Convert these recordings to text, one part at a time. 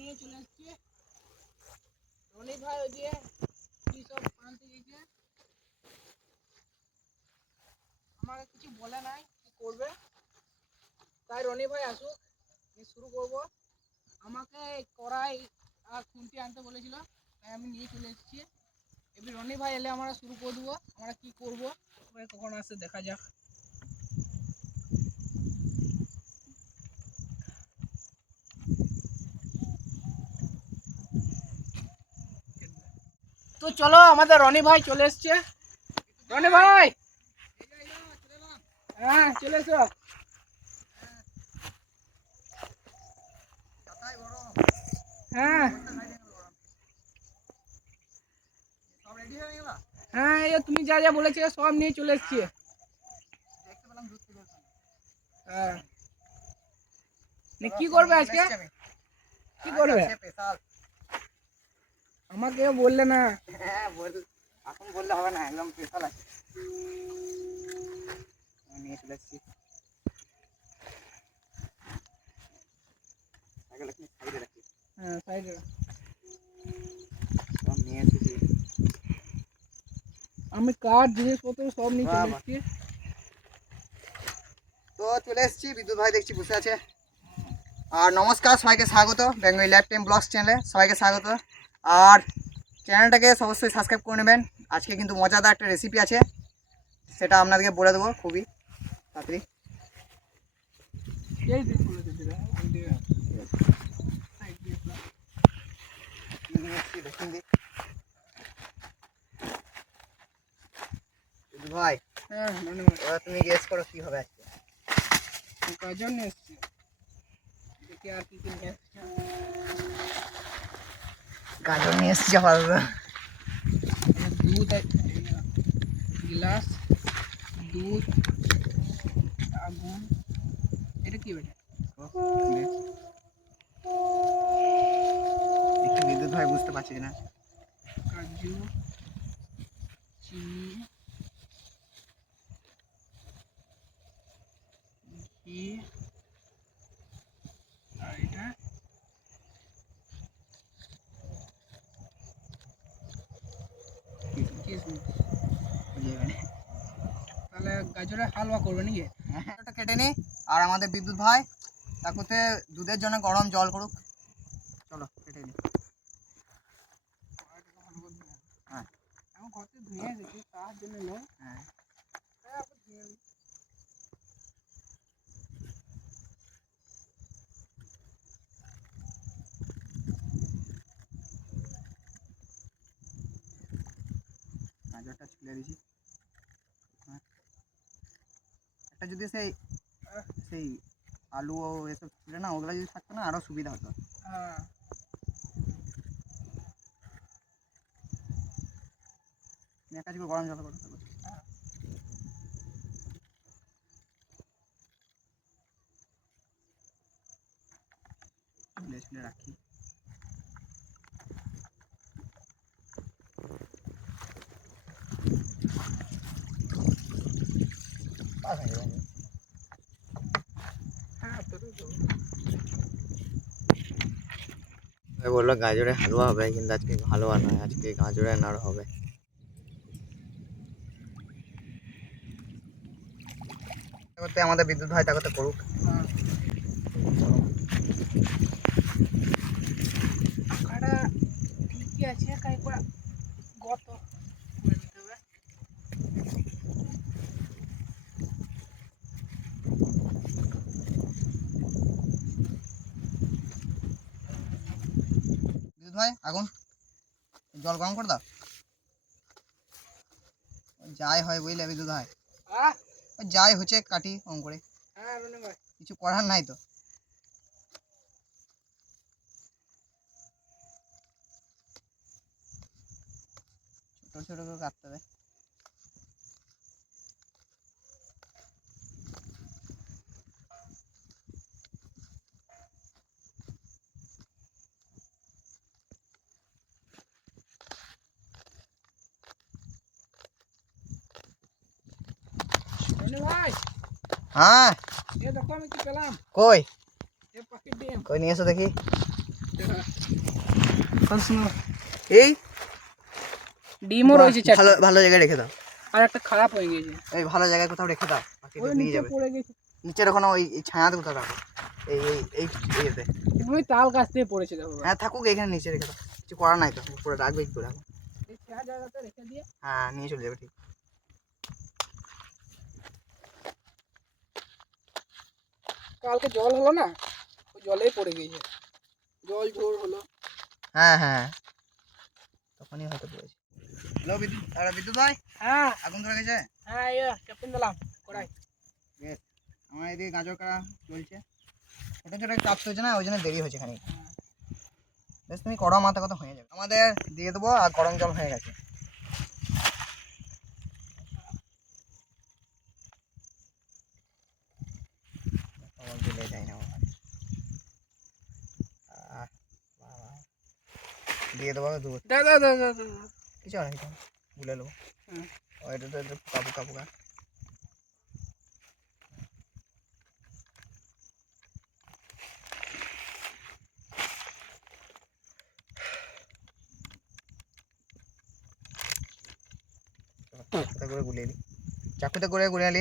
নিয়ে চলে এসেছি। রনি ভাই ওই দিয়ে কি সব আনতে গেছে আমাকে কিছু বলে নাই কি করবে। তাই রনি ভাই আসুক শুরু করব। আমাকে কড়াই আর খুন্তি আনতে বলেছিল, তাই আমি নিয়ে চলে এসেছি। এবার রনি ভাই এলে আমরা শুরু করে দেবো, আমরা কি করব কখন আসছে দেখা যাক। তো চলো, আমাদের রনি ভাই চলে এসছে। রনি ভাই! হ্যাঁ চলে এসো। হ্যাঁ। হ্যাঁ এই তুমি যা যা বলেছিলে সব নিয়ে চলে এসছি। হ্যাঁ। কি করবে আজকে? কি করবে? আমাকে বললে না। হ্যাঁ বল এখন বললে হবে না একদম স্পেশাল আছে। আমি নিয়ে চলে এসেছি সাইডে রাখি? হ্যাঁ সাইডে সব নিয়ে এসেছি আমি কাঠ জিনিসপত্র সব নিয়ে চলে। এসেছি তো চলে এসেছি বিদ্যুৎ ভাই দেখছি বসে আছে। আর নমস্কার সবাইকে স্বাগত বেঙ্গলি লাইফ টাইম ব্লগস চ্যানেলে সবাইকে স্বাগত। আর চ্যানেলটাকে অবশ্যই সাবস্ক্রাইব করে নেবেন। আজকে কিন্তু মজাদার একটা রেসিপি আছে সেটা আপনাদেরকে বলে দেবো খুবই তাড়াতাড়ি। ভাই হ্যাঁ এবার তুমি গেস করো কি হবে আজকে। নিয়ে এসছি? দেখি আর কি কি নিয়ে এসছে নিয়ে এসেছি আমার দুধ গ্লাস দুধ আগুন। এটা কি বেটা? একটু বিদ্যুৎ ভাই বুঝতে পারছি না কাজু চিনি ঘি আর এটা কিশমিশ বুঝে যাবে না। গাজরের হালুয়া করবে নাকি? ওটা কেটে নি। আর আমাদের বিদ্যুৎ ভাই তাকুতে দুধের জন্য গরম জল করুক। চলো কেটে নি। হ্যাঁ। কত ধুয়ে এসেছি তার জন্য নয় হ্যাঁ হ্যাঁ। গাজরটা ছুলে দিছি হ্যাঁ। একটা যদি সেই সেই আলু ও এসব ছিল না ওগুলো যদি থাকতো না আরও সুবিধা হতো। হ্যাঁ। এক কাজ করে গরম জল করো তারপর। ছুলে ছুলে রাখি পাস হয়ে যাবে। হ্যাঁ তো তো তো। ভাই বলল গাজরে হালুয়া হবে, কিন্তু আজকে হালুয়া নয় আজকে গাজরে নাড় হবে। আমাদের বিদ্যুৎ ভাই তাকে করুক হ্যাঁ আখাড়া ঠিকই আছে কাই করে গত করে নিতে হবে বিদ্যুৎ ভাই আগুন। জল গরম করে দাও। যাই হয় বুঝলে আমি দুধ হয়? যাই হচ্ছে কাটি কম করে। হ্যাঁ কিছু করার নাই তো। ছোট ছোট করে কাটতে হবে রনি ভাই হ্যাঁ। কই? কই নিয়ে এসো দেখি। এই? ডিমও রয়েছে। ভালো ভালো জায়গায় রেখে দাও। আর একটা খারাপ হয়ে গেছে। এই ভালো জায়গায় কোথাও রেখে দাও নিয়ে যাবে। নিচের ওখানে ওই ছায়াতে কোথাও রাখো। এই এই এই ইয়েতে। ওই তাল গাছ থেকে পড়েছে দেখো। হ্যাঁ থাকুক এখানে নিচে রেখে দাও। কিছু করার নাই তো উপরে রাখবে কি করে এখন? এই ছায়া জায়গাতে রেখে দিয়ে। হ্যাঁ নিয়ে চলে যাবে ঠিক। কালকে জল হলো না ওই জলেই পড়ে গিয়েছে। জল ঝোর হলো। হ্যাঁ হ্যাঁ। তখনই হয়তো পড়েছে। হ্যালো বিদ্যুৎ আর বিদ্যুৎ ভাই হ্যাঁ। আগুন ধরে গেছে? হ্যাঁ ইয়ে ক্যাপ্টেন দিলাম কড়াই আমার এদিকে গাজর কাটা চলছে। ছোটো ছোটো চাপ চলছে না ওই জন্য দেরি হচ্ছে খানিক। বেশ তুমি করো মাথা কথা হয়ে যাবে। আমাদের দিয়ে দেবো আর গরম জল হয়ে গেছে। দিয়ে দেবো দেবো। দা দা দা দা দা দা। কিছু আর কিছু গুলে নেব। ওইটা তো পোকা চাকুতে করে গুলিয়ে দিই চাকুতে করে গুলিয়ে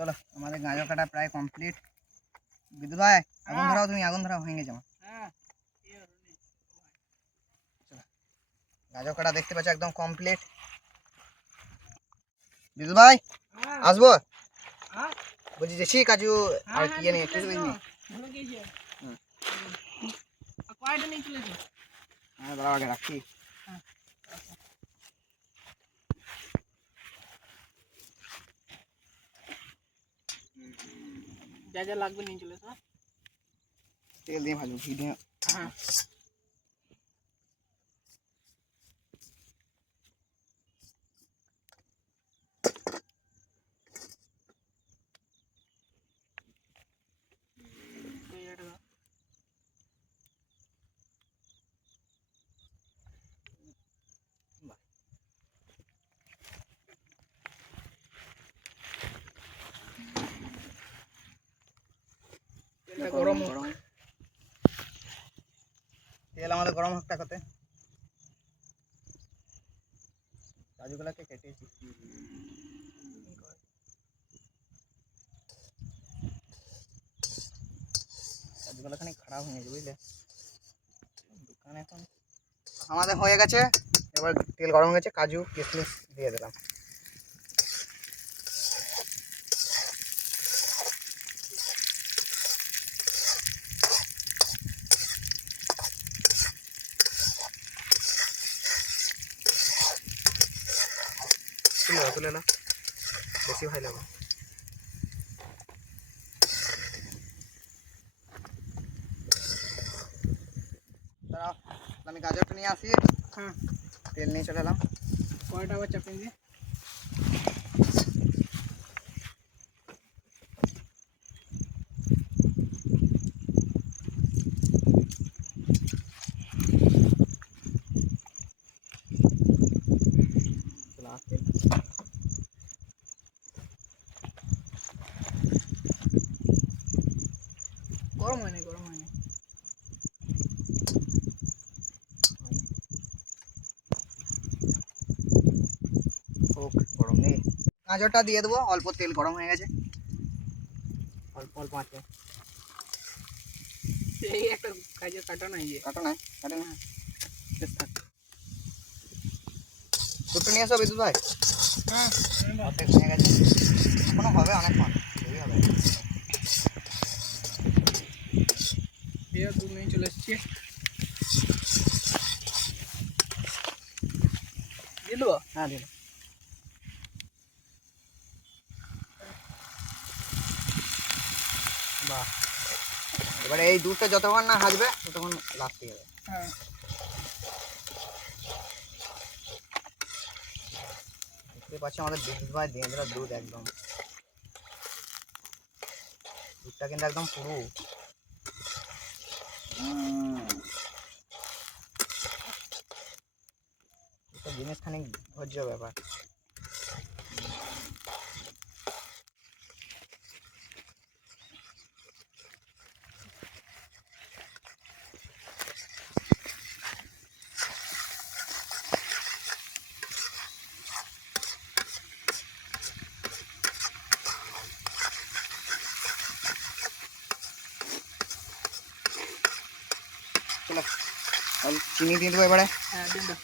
চলো আমাদের গাজর কাটা প্রায় কমপ্লিট বিদ্যুৎ ভাই আগুন হ্যাঁ। ধরাও তুমি আগুন ধরাও হয়ে গেছে আমার হ্যাঁ ইয়ে হলো নে। গাজর কাটা দেখতে পাচ্ছ একদম কমপ্লিট বিদ্যুৎ ভাই হ্যাঁ আসব হ্যাঁ বলছি যে ঠিক কাজু আর হ্যাঁ, কি হ্যাঁ, জানি নিয়ে একটু চলে সময় এসো। ভুলে গেছি। হুম। হুম। আর কয়টা নিয়ে চলেছে হ্যাঁ দাঁড়াও আগে রাখি যা যা লাগবে নিয়ে চলে তেল দিয়ে ঘি দিয়ে। হ্যাঁ এই এটা দাও। গরম তেল আমাদের গরম হোক করতে কাজুগুলোকে কেটেছি কাজুগুলো খানিক খারাপ হয়ে গেছে বুঝলে? দোকান এখন আমাদের হয়ে গেছে। এবার তেল গরম হয়ে গেছে কাজু কিশমিশ দিয়ে দিলাম। তুলে নাও তুলে নাও বেশি ভাই লাগবে দাঁড়াও আমি গাজরটা নিয়ে আসি হ্যাঁ তেল নিয়ে চলে এলাম কয়টা আবার চাপিয়ে দিয়ে লাস্ট তেল গরম হয়নি গরম হয়নি হোক গরম নেই গাজরটা দিয়ে দেবো অল্প তেল গরম হয়ে গেছে। অল্প অল্প আছে। এই একটা কাজের কাটা নাই যে। কাটো না কাটো না বেশ থাক। দুটো নিয়ে আসো বিদ্যুৎ ভাই। হ্যাঁ অর্ধেক হয়ে গেছে। এখনও হবে অনেকক্ষণ দেরি হবে। দিয়ে দুধ নিয়ে চলে এসছি। দিয়ে দেবো? হ্যাঁ দিন বাহ এবারে এই দুধটা যতক্ষণ না হাজবে ততক্ষণ লাগতে যাবে হ্যাঁ। দেখতে পাচ্ছি আমাদের বিদ্যুৎ ভাই দিয়ে দুধ একদম। দুধটা কিন্তু একদম পুরো। জিনিস খানিক ধৈর্য ব্যাপার। তাহলে চিনি দিয়ে দেবো এবারে। হ্যাঁ দাও।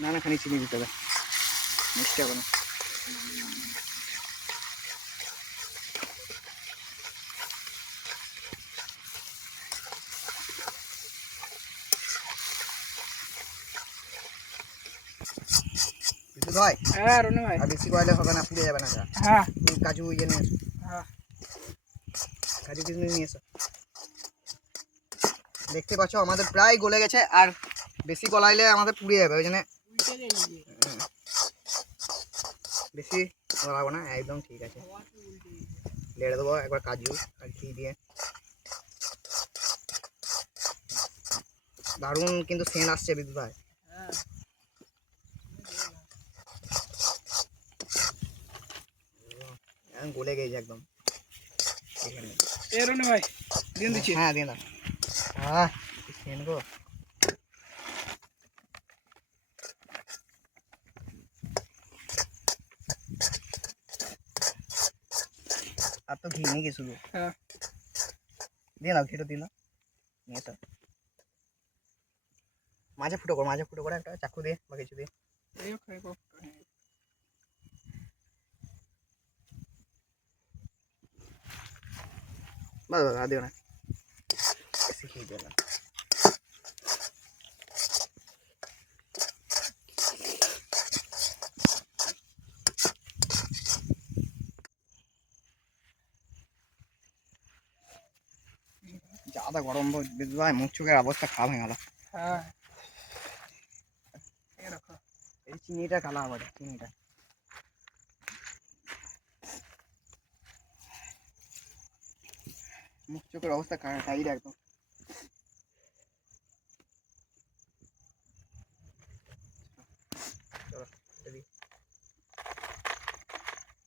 না না খানি চিনি দিতে হবে। মিষ্টি হবে না। ভাই হ্যাঁ রনি ভাই। আর বেশি কয়লে হবে না পুড়ে যাবে না। হ্যাঁ। কাজু ইয়ে নিয়ে কাজু নিয়ে এসো। দেখতে পাচ্ছ, আমাদের প্রায় গলে গেছে, আর বেশি গলাইলে আমাদের পুড়ে যাবে ওই জন্য উল্টে গেল যে বেশি গলাবো না, একদম ঠিক আছে। লেড়ে দেবো, একবার কাজু আর ঘি দিয়ে। দারুণ কিন্তু সেন আসছে বিদ্যুৎ ভাই। হ্যাঁ। গলে গেছে একদম। এখানে। এ রনি ভাই দিন দিচ্ছি। হ্যাঁ দিয়ে দাও। সেন গো আর তো ঘি কি শুধু। হ্যাঁ। দিয়ে দাও ঘিটা দিল নিয়ে এসো। মাঝে ফুটো করো মাঝে ফুটো করে একটা চাকু দিয়ে বা কিছু দিয়ে এই হোক, এই হোক। বাস বাস আর দিও না বেশি ঘি দিও না ज़्यादा গরম বিদ্যুৎ ভাই মুখ চোখের অবস্থা খারাপ হয়ে গেল হ্যাঁ এই রাখো এই চিনিটা কালা আবার চিনিটা মুখ চোখের অবস্থা টাইট একদম।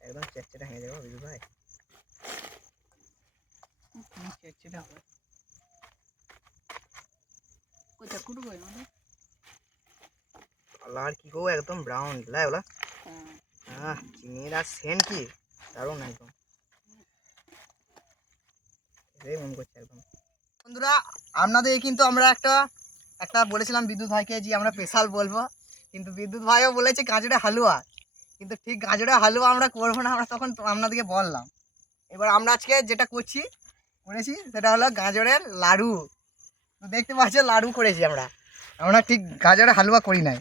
একদম চেটচেটা হয়ে যাব বিজু ভাই? হবে। কই কি গো একদম ব্রাউন লাই ওলা হ্যাঁ। চিনির আর সেন কি? দারুণ একদম। মন করছে একদম। বন্ধুরা আপনাদের কিন্তু আমরা একটা একটা বলেছিলাম বিদ্যুৎ ভাইকে যে আমরা স্পেশাল বলব কিন্তু বিদ্যুৎ ভাইও বলেছে গাজরের হালুয়া। কিন্তু ঠিক গাজরের হালুয়া আমরা করব না আমরা তখন আপনাদেরকে বললাম। এবার আমরা আজকে যেটা করছি করেছি সেটা হলো গাজরের লাড়ু। তো দেখতে পাচ্ছ লাড়ু করেছি আমরা। আমরা ঠিক গাজরের হালুয়া করি নাই।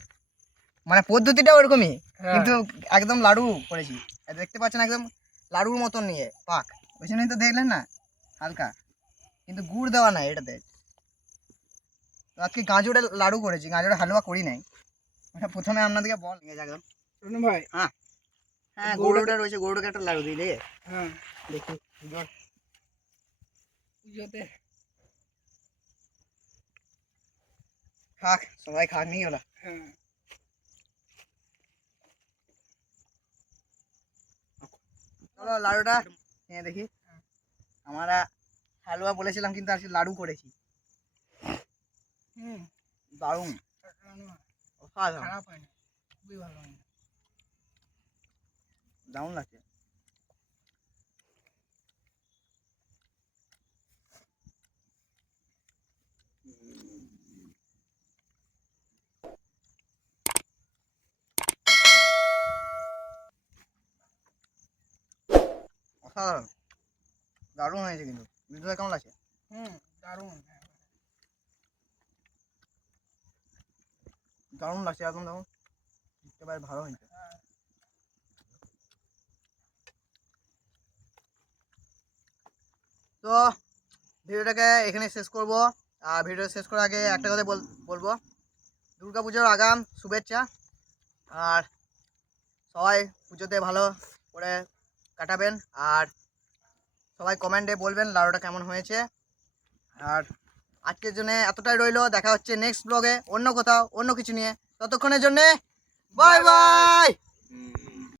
মানে পদ্ধতিটা ওরকমই হ্যাঁ। কিন্তু একদম লাড়ু করেছি। দেখতে পাচ্ছেন একদম লাড়ুর মতন নিয়ে পাক। ওই জন্যই তো দেখলেন না? হালকা। কিন্তু গুড় দেওয়া নাই এটাতে। তো আজকে গাজরের লাড়ু করেছি গাজরের হালুয়া করি নাই। ওটা প্রথমে আপনাদেরকে বল। নিয়ে একদম। রনি ভাই। হ্যাঁ। গরুটা- গরুটা রয়েছে গরুটাকে একটা লাড়ু দিই রে হ্যাঁ। দেখি। জোর। পুজোতে। খাক সবাই খাক নিয়ে ওলা হ্যাঁ। চলো লাড়ুটা। নিয়ে দেখি। আমরা হালুয়া বলেছিলাম কিন্তু আজকে লাড়ু করেছি। হুম। দারুণ। অসাধারণ। দারুণ লাগছে। অসাধারণ। দারুণ হয়েছে কিন্তু। ভিডিওটা কেমন লাগছে? হুম দারুণ। হ্যাঁ দারুণ লাগছে একদম দারুণ। একেবারে ভালো হয়েছে। তো ভিডিওটাকে এখানে শেষ করব। আর ভিডিও শেষ করার আগে একটা কথা বল- বলব। দুর্গা পুজোর আগাম শুভেচ্ছা। আর সবাই পুজোতে ভালো করে কাটাবেন। আর সবাই কমেন্টে বলবেন লাড়ুটা কেমন হয়েছে। আর আজকের জন্য এতটাই রইল দেখা হচ্ছে নেক্সট ব্লগে অন্য কোথাও অন্য কিছু নিয়ে। ততক্ষণের জন্যে বাই বাই